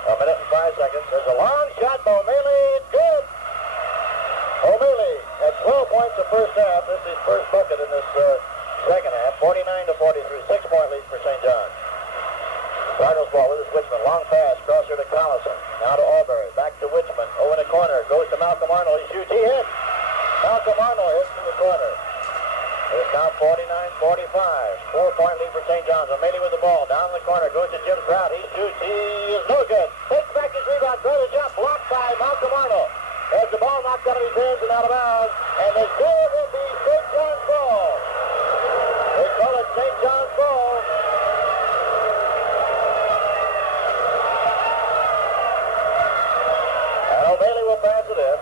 A minute and 5 seconds. There's a long shot by O'Malley. It's good. O'Malley had 12 points the first half. This is his first bucket in this second half. 49-43, 6-point lead for St. John's. Cardinals ball with his Wichman. Long pass. Cross here to Collison. Now to Aubrey. Back to Wichman. Over in the corner. Goes to Malcolm Arnold. He shoots. He hits. Malcolm Arnold hits in the corner. It's now 49-45. 4-point lead for St. John's. O'Malley with the ball. Down in the corner. Goes to Jim Trout. He shoots. He is no good. Takes back his rebound. Throws a jump. Blocked by Malcolm Arnold. Has the ball knocked out of his hands and out of bounds. And the score will be St. John's ball. They call it St. John's ball. O'Malley will pass it in.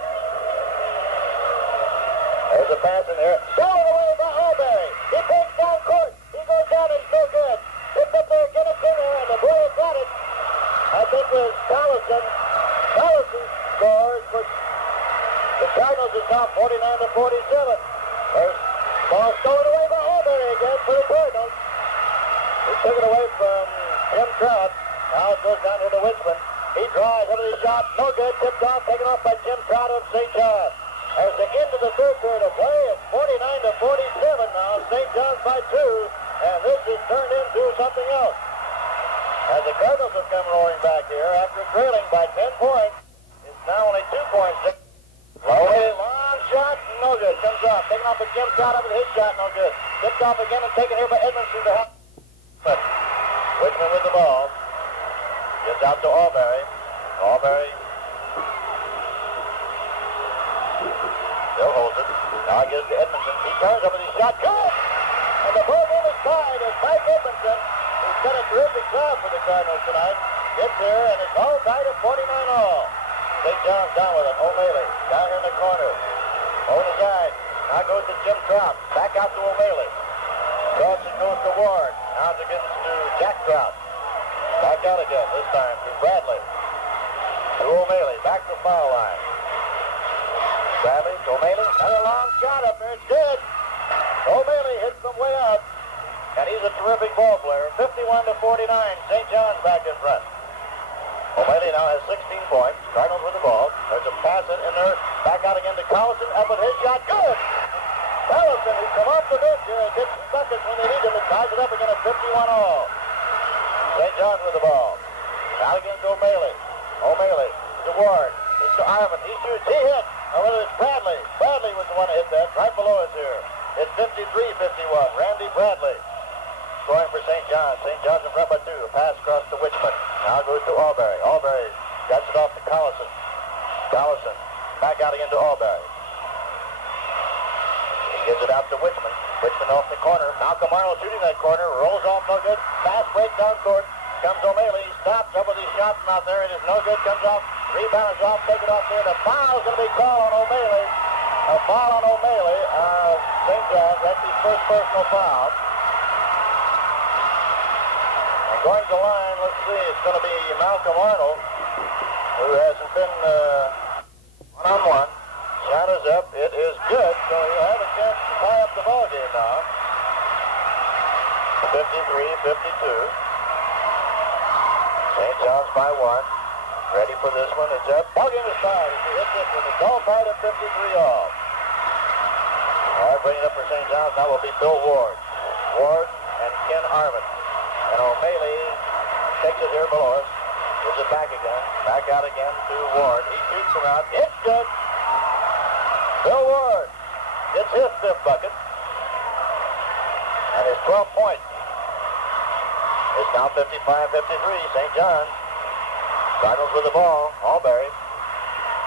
There's a pass in there. Stolen away by Aubrey. He takes down court. He goes down. It's no good. Picked up there. Get it in there. And the Bulls got it. I think it was Collison. Collison scores for the Cardinals. Is now 49-47. There's ball stolen away by Aubrey again for the Cardinals. He took it away from Jim Trout. Now it goes down to the Wichman. He drives under the shot. No good. Tipped off. Taken off by Jim Trout of St. John's. As the end of the third period of play, it's 49-47 now. St. John's by 2. And this has turned into something else. As the Cardinals have come roaring back here after trailing by 10 points. It's now only 2 points. Slowly, long shot. No good. Comes off. Taken off by Jim Trout with his shot. No good. Tipped off again and taken here by Edmondson to help. Wichman with the ball. Gets out to Aubrey. Aubrey still holds it. Now gives to Edmondson. He turns up with his shot. Good! And the ball game is tied as Mike Edmondson, who's got a terrific job for the Cardinals tonight, gets here, and it's all tied at 49-all. St. John's down with it. O'Malley down here in the corner. Over the side. Now goes to Jim Trout. Back out to O'Malley. Dawson goes to Ward. Now it gets to Jack Trout. Back out again, this time to Bradley. To O'Malley, back to foul line. Bradley to O'Malley, another long shot up there, it's good. O'Malley hits from way out, and he's a terrific ball player. 51-49, St. John's back in front. O'Malley now has 16 points, Cardinals with the ball. There's a pass in there, back out again to Collison, up with his shot, good. Collison, who's come off the bench here, gets some buckets when they need him, and ties it up again at 51-all. St. John's with the ball. Out again to O'Malley. O'Malley to Ward. It's to Arvin. He shoots. He hit. Oh, well, it's Bradley. Bradley was the one who hit that. Right below us here. It's 53-51. Randy Bradley scoring for St. John's. St. John's in front by 2. A pass across to Wichman. Now goes to Albury. Albury gets it off to Collison. Collison back out again to Albury. He gives it out to Wichman. Wichman off the corner. Malcolm Arnold shooting that corner. Rolls off no good. Fast break down court. Comes O'Malley. Stops up with these shots from out there. It is no good. Comes off. Rebound is off. Take it off there. The foul is going to be called on O'Malley. A foul on O'Malley. St. John's. That's his first personal foul. And going to line, let's see. It's going to be Malcolm Arnold, who hasn't been one-on-one. Shot is up. It is good. So he'll have a chance to tie up the ball game now. 53-52. St. John's by 1. Ready for this one. It's up. Ball game is tied. If he hits this one, it's all tied at 53 all. All right, bringing it up for St. John's now will be Bill Ward. Ward and Ken Arvin. And O'Malley takes it here below us. Gives it back again. Back out again to Ward. He shoots around. It's good. Bill Ward gets his 5th bucket. And his 12th point. It's now 55-53. St. John's. Cardinals with the ball. Albury.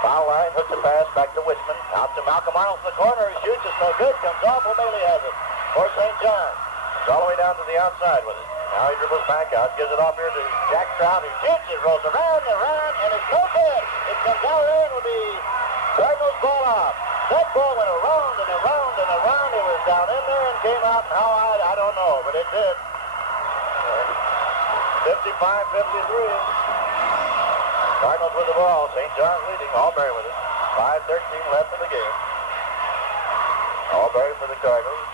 Foul line. Hooks the pass back to Wichman. Out to Malcolm Arnold in the corner. He shoots. It's no good. Comes off. O'Malley has it for St. John's. It's all the way down to the outside with it. Now he dribbles back out. Gives it off here to Jack Trout. He shoots. It rolls around and around. And it's no good. It comes out there and will be Cardinals ball off. That ball went around and around and around. It was down in there and came out. And how high, I don't know. But it did. 55-53. Cardinals with the ball. St. John's leading. Albury with it. 5:13 left in the game. Albury for the Cardinals.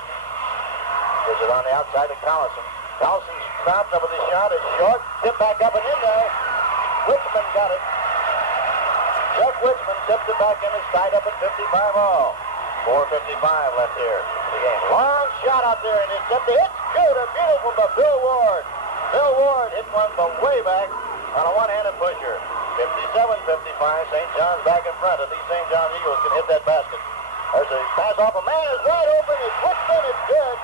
Gives it on the outside to Collison. Collison stops up with his shot. It's short. Tip back up and in there. Wichman got it. Chuck Wichman tipped it back in. It's tied up at 55 all. 4:55 left here in the game. Long shot out there and it's up there. It's good. A beautiful by Bill Ward. Bill Ward hit one from way back on a one-handed pusher. 57-55, St. John's back in front. If these St. John's Eagles can hit that basket. There's a pass off. A man is wide open. It's Wichman. It's good.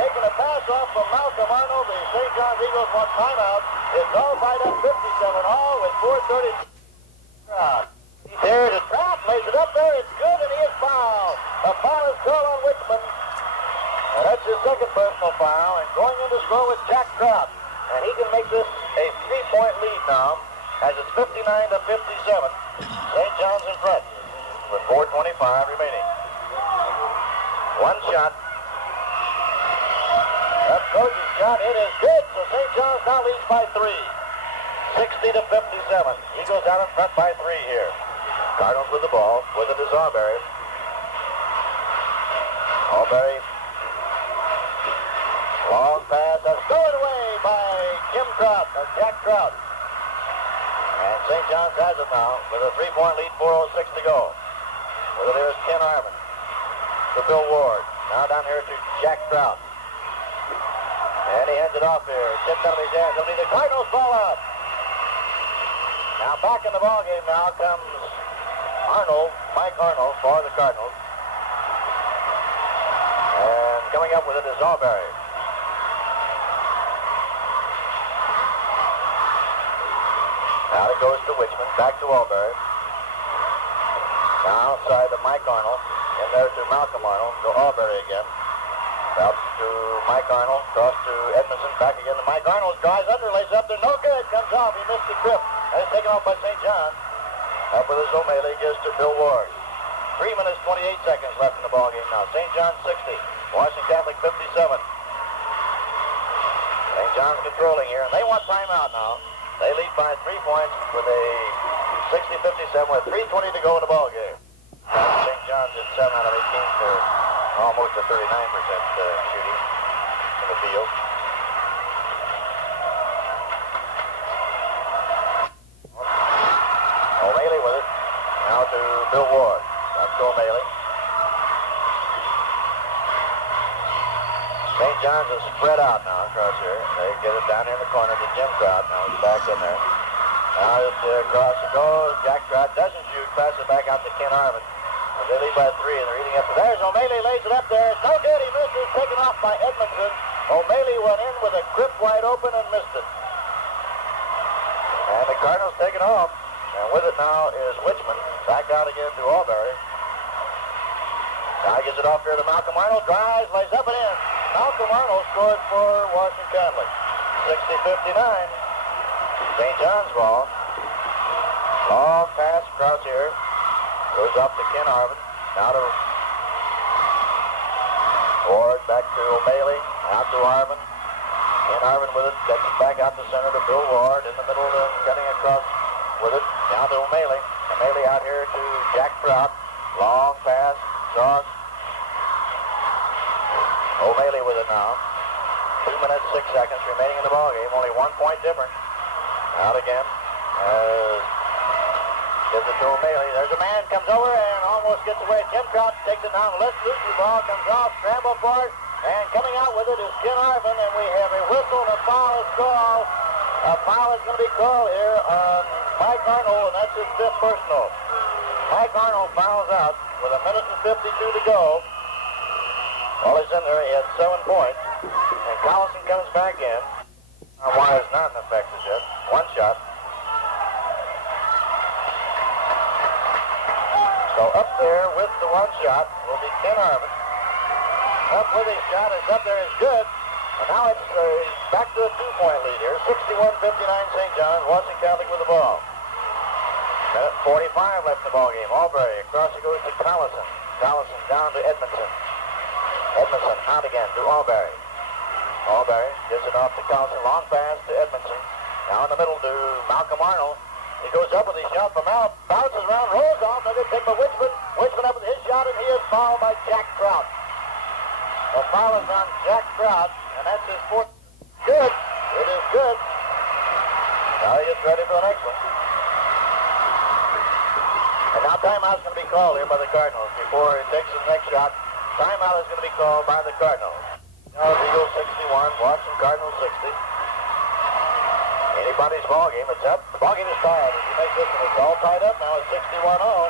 Taking a pass off from Malcolm Arnold. The St. John's Eagles want timeout. It's all tied up 57 all with 4:30. He's there to Trout. Lays it up there. It's good and he is fouled. A foul is called on Wichman. And that's his 2nd personal foul. And going in to score with Jack Trout. And he can make this a 3-point lead now. As it's 59-57, St. John's in front with 4:25 remaining. One shot. Up goes his shot. It is good. So St. John's now leads by 3. 60-57. Eagles out in front by 3 here. Cardinals with the ball. With it is Albury. Albury. Long pass. That's stolen away by Jim Trout. Jack Trout. And St. John's has it now with a 3-point lead, 4:06 to go. With it is Ken Arvin to Bill Ward. Now down here to Jack Trout. And he hands it off here. Tipped out of his hands. It'll be the Cardinals ball out. Now back in the ball game now comes Arnold, Mike Arnold for the Cardinals. And coming up with it is Albury. Now it goes to Wichman, back to Albury. Now outside to Mike Arnold. In there to Malcolm Arnold, to Albury again. Out to Mike Arnold, cross to Edmondson, back again to Mike Arnold. Drives under, lays up there, no good, comes off, he missed the grip. And it's taken off by St. John. Up with his O'Malley, gives to Bill Ward. 3 minutes, 28 seconds left in the ballgame now. St. John's 60, Washington Catholic 57. St. John's controlling here, and they want timeout now. They lead by 3 points with a 60-57 with 3:20 to go in the ballgame. St. John's at 7 out of 18 for almost a 39% shooting in the field. O'Malley with it. Now to Bill Ward. That's to O'Malley. St. John's is spread out now across here. They get it down here in the corner to Jim Trout. Now he's back in there. Now across it goes. Jack Trout doesn't shoot. Passes it back out to Ken Arvin. And they lead by 3, and they're eating up. There's O'Malley, lays it up there. It's no good. He misses. Taken off by Edmondson. O'Malley went in with a grip wide open and missed it. And the Cardinals take it off. And with it now is Wichman. Back out again to Albury. Now he gets it off here to Malcolm Arnold. Drives, lays up and in. Malcolm Arnold scored for Washington Catholic. 60-59. St. John's ball. Long pass across here. Goes up to Ken Arvin. Now to Ward. Back to O'Malley. Out to Arvin. Ken Arvin with it. Takes it back out to center to Bill Ward. In the middle and cutting across with it. Now to O'Malley. O'Malley out here to Jack Trout. Long pass. Cross. O'Malley with it now. 2 minutes, 6 seconds remaining in the ballgame. Only 1 point difference. Out again. Gives it to O'Malley. There's a man, comes over and almost gets away. Jim Trout takes it down. Let's loose the ball. Comes off. Scramble for it. And coming out with it is Ken Arvin. And we have a whistle and a foul is called. A foul is going to be called here on Mike Arnold, and that's his 5th personal. Mike Arnold fouls out with 1 minute and 52 to go. While he's in there, he had 7 points. And Collison comes back in. Why is not in effect as yet. 1 shot. So up there with the 1 shot will be Ken Arvin. Up with his shot is up there is good. And now it's back to a 2-point lead here. 61-59 St. John's. Washington Catholic with the ball. Minute 45 left in the ball game. Albury across it goes to Collison. Collison down to Edmondson. Edmondson out again to Albury. Albury gives it off to Collison. Long pass to Edmondson. Now in the middle to Malcolm Arnold. He goes up with his shot from out. Bounces around, rolls off. Now they take by Wichman. Wichman up with his shot, and he is fouled by Jack Trout. The foul is on Jack Trout, and that's his 4th. Good. It is good. Now he gets ready for the next one. And now timeout is going to be called here by the Cardinals before he takes his next shot. Timeout is going to be called by the Cardinals. Now Eagles 61, Washington Cardinals 60. Anybody's ball game. It's up. The ball game is tied. If you make this one, it's all tied up now. It's 61 all.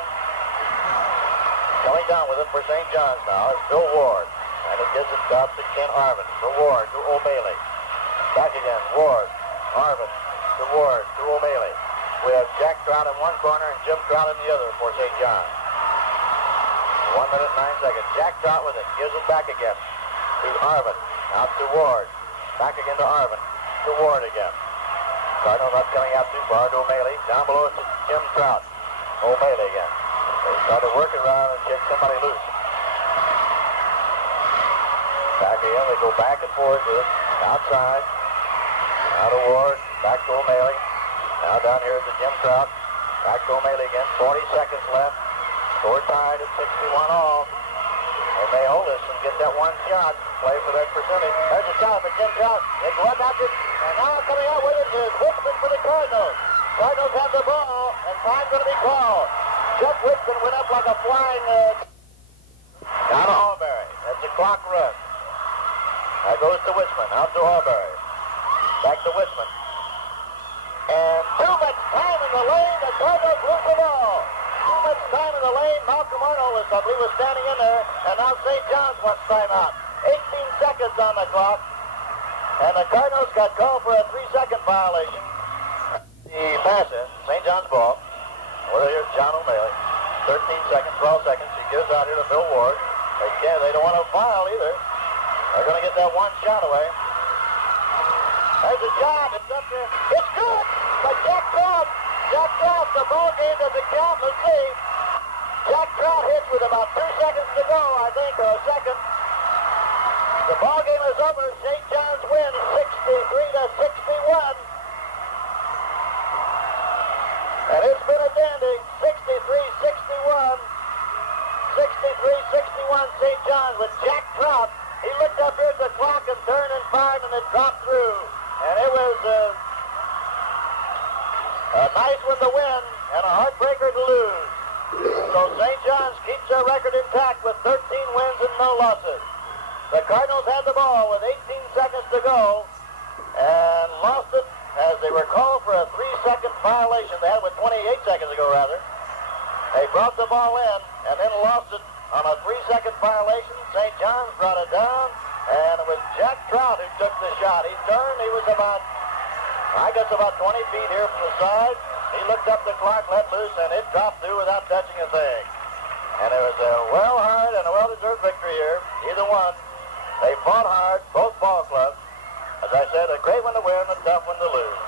Coming down with it for St. John's now is Bill Ward. And it gives it up to Ken Arvin. To Ward, to O'Malley. Back again. Ward, Arvin, to Ward, to O'Malley. We have Jack Trout in one corner and Jim Trout in the other for St. John's. 1 minute, 9 seconds. Jack Trout with it. Gives it back again to Arvin. Out to Ward. Back again to Arvin. To Ward again. Cardinals not coming out too far to O'Malley. Down below is Jim Trout. O'Malley again. They try to work it around and get somebody loose. Back again. They go back and forth with it. Outside. Now to Ward. Back to O'Malley. Now down here to Jim Trout. Back to O'Malley again. 40 seconds left. Score tied at 61 all. They may hold us and get that 1 shot. Play for that percentage. There's a shot for Jim Trout. They go up after it. And now coming out with it is Wichman for the Cardinals. Cardinals have the ball, and time's going to be called. Jeff Wichman went up like a flying... Down to Albury. That's the clock run. That goes to Wichman. Out to Albury. Back to Wichman. And too much time in the lane. The Cardinals lose the ball. Too much time in the lane. Malcolm Arnold was, I believe, was standing in there. And now St. John's wants timeout. 18 seconds on the clock. And the Cardinals got called for a 3-second violation. The pass in. St. John's ball. Well, here's John O'Malley. 13 seconds, 12 seconds. He gives out here to Bill Ward. They don't want to foul either. They're going to get that 1 shot away. There's a shot. It's up there. It's good. But Jack Trout. Jack Trout. The ball game doesn't count. Let's see. Jack Trout hits with about 2 seconds to go, I think, or a second. The ball game is over. St. John's wins 63-61. And it's been a dandy. 63-61. 63-61 St. John's with Jack Trout. He looked up here at the clock and turned and fired, and it dropped through. And it was a nice one to win and a heartbreaker to lose. So St. John's keeps their record intact with 13 wins and no losses. The Cardinals had the ball with 18 seconds to go and lost it as they were called for a 3-second violation. They had it with 28 seconds ago, rather. They brought the ball in and then lost it on a 3-second violation. St. John's brought it down, and it was Jack Trout who took the shot. He turned. He was about 20 feet here from the side. He looked up the clock, let loose, and it dropped through without touching a thing. And it was a well-hard and a well-deserved victory here. Either one. They fought hard, both ball clubs. As I said, a great one to win, a tough one to lose.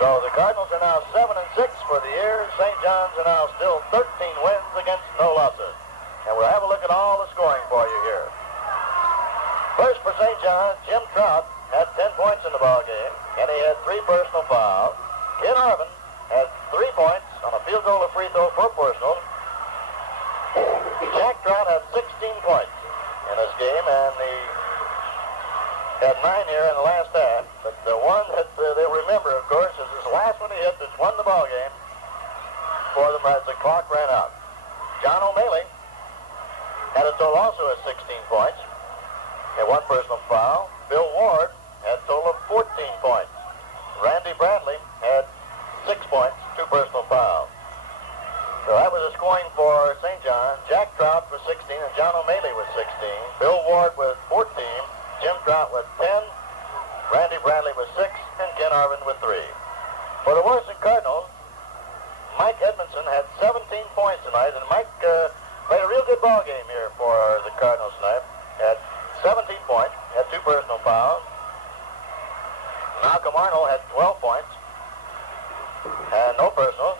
So the Cardinals are now 7-6 for the year. St. John's are now still 13 wins against no losses. And we'll have a look at all the scoring for you here. First for St. John's, Jim Trout had 10 points in the ball game, and he had 3 personal fouls. Ken Arvin had 3 points on a field goal, a free throw for personal. Jack Trout had 16 points in this game, and he had 9 here in the last half. But the one that they'll remember, of course, is this last one he hit that won the ball game for them as the clock ran out. John O'Malley had a total also of 16 points. He had 1 personal foul. Bill Ward had a total of 14 points. Randy Bradley had 6 points, 2 personal fouls. So that was the scoring for St. John. Jack Trout was 16 and John O'Malley was 16. Bill Ward was 14. Jim Trout was 10. Randy Bradley was 6. And Ken Arvin with 3. For the Washington Cardinals, Mike Edmondson had 17 points tonight. And Mike played a real good ball game here for the Cardinals tonight. Had 17 points. Had 2 personal fouls. Malcolm Arnold had 12 points. And no personal.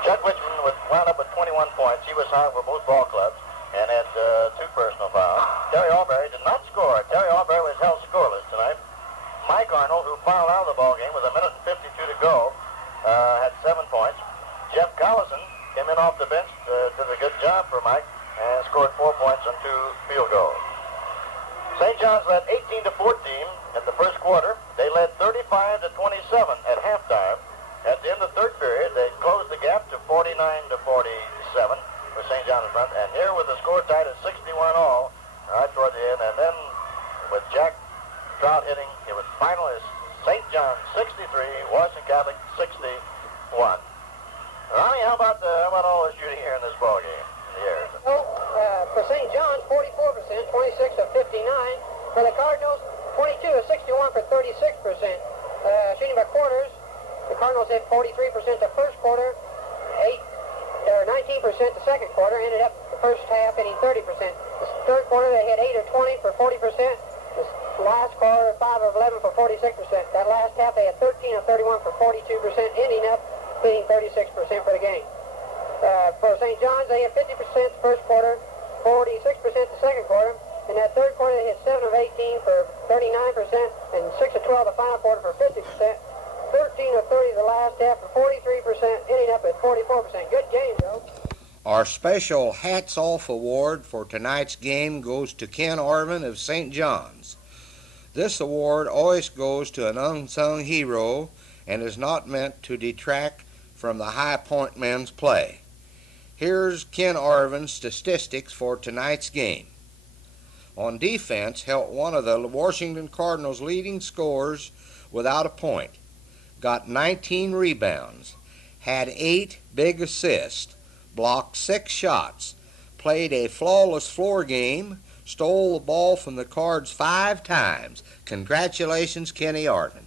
Chuck Richmond wound up with 21 points. He was high for both ball clubs and had 2 personal fouls. Terry Albury did not score. Terry Albury was held scoreless tonight. Mike Arnold, who fouled out of the ball game with 1:52 to go, had 7 points. Jeff Collison came in off the bench, did a good job for Mike, and scored 4 points on 2 field goals. St. John's led 18-14 in the first quarter. They led 35-27 at halftime. At the end of the third period, they closed the gap to 49-47 with St. John's in front. And here with the score tied at 61 all, right toward the end. And then with Jack Trout hitting, it was final is St. John's 63, Washington Catholic 61. Ronnie, how about all the shooting here in this ball game? Well, for St. John's, 44%, 26 of 59. For the Cardinals, 22 of 61 for 36%. Shooting by quarters, the Cardinals hit 43% the first quarter, 19% the second quarter, ended up the first half hitting 30%. The third quarter, they hit 8 of 20 for 40%. The last quarter, 5 of 11 for 46%. That last half, they had 13 of 31 for 42%, ending up hitting 36% for the game. For St. John's, they hit 50% the first quarter, 46% the second quarter. In that third quarter, they hit 7 of 18 for 39%, and 6 of 12 the final quarter for 50%. 13 of 30 the last half for 43%, ending up at 44%. Good game, Joe. Our special Hats Off Award for tonight's game goes to Ken Arvin of St. John's. This award always goes to an unsung hero and is not meant to detract from the High Point men's play. Here's Ken Arvin's statistics for tonight's game. On defense, held one of the Washington Cardinals' leading scorers without a point. Got 19 rebounds, had 8 big assists, blocked 6 shots, played a flawless floor game, stole the ball from the Cards 5 times. Congratulations, Kenny Arvin.